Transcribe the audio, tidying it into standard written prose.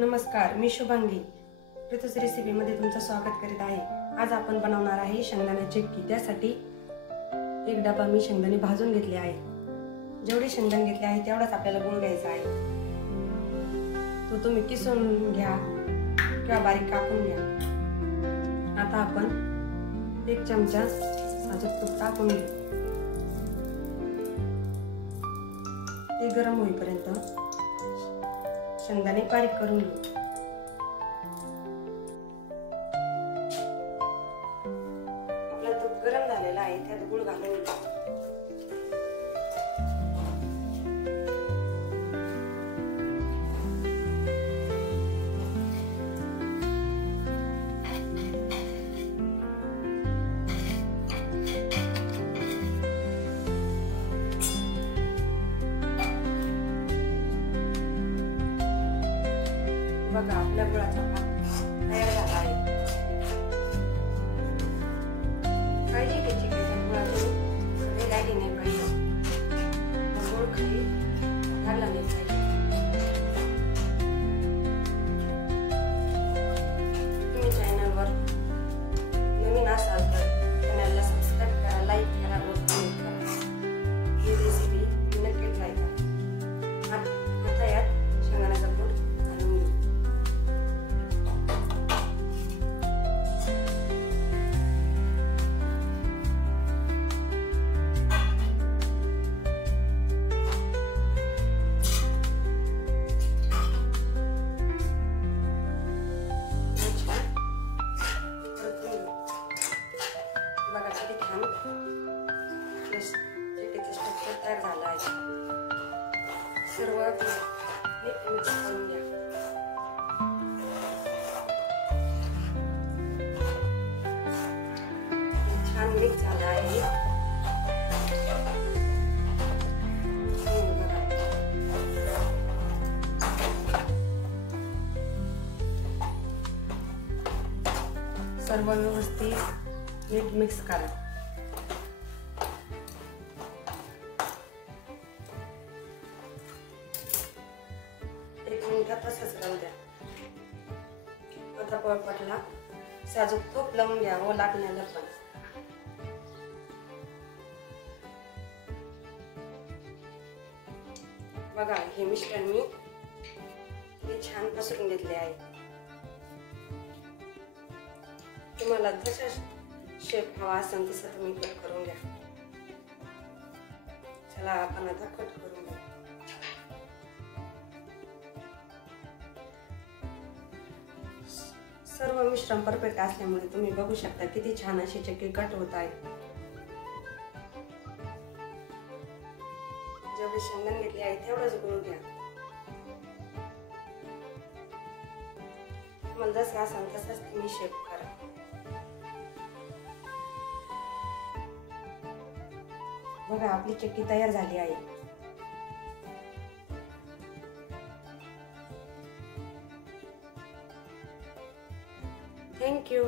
नमस्कार, मी शुभांगी ऋतुज रेसिपीमध्ये तुमचं स्वागत करीत आहे। आज आपण बनवणार आहे शेंगदाण्याची चिक्की। त्यासाठी एक डबा मी शेंगदाणे भाजून घेतले आहे। जेवढे शेंगदाणे घेतले आहे तेवढाच आपल्याला गूळ घ्यायचा आहे। तो तुम्ही किसून घ्या किंवा बारीक कापून घ्या। आता आपण एक चमचा साजूक तूप टाकून घेऊ। ते गरम होईपर्यंत शेंगदाणे बारीक करून घेऊ। आपला तूप गरम झालेला आहे, त्यात गूळ घालून घेऊ। बघा, आपल्या गुळाचा पाक तयार झाला आहे। काळजी घ्यायची की गुळातून सगळे गाठी नाही पाहिजे, गुळ खाली लागला नाही पाहिजे। तुम्ही चॅनलवर नवीन असाल तर चॅनलला सबस्क्राईब करा, लाईक करा व कमेंट करा। ही रेसिपी नक्की ट्राय करा। आता यात शेंगदाण्याचा कूट घालून घेऊ। बघा किती छान चिक्कीचं स्ट्रक्चर तयार झालं आहे। सर्व मिक्स करून घ्या। छान मिक्स झालं आहे। सर्व व्यवस्थित नीट मिक्स करा। एक मिनिटात तसंच राहू द्या। आता पोळपाटला साजूक तूप लावून घ्या व लागण्याला पण। बघा, हे मिश्रण मी छान पसरून घेतले आहे। तुम्हाला जसा शेप हवा असेल तसं तुम्ही कट करून घ्या। चला आपण आता कट करून घेऊ। सर्व मिश्रण परफेक्ट असल्यामुळे तुम्ही बघू शकता किती छान अशी चिक्की कट होत आहे। जेवढे शेंगदाणे घेतले आहे तेवढंच गूळ घ्या। तुम्हाला जसं असेल तसंच तुम्ही शेप करा। बघा, आपली चिक्की तयार झाली आहे। Thank you.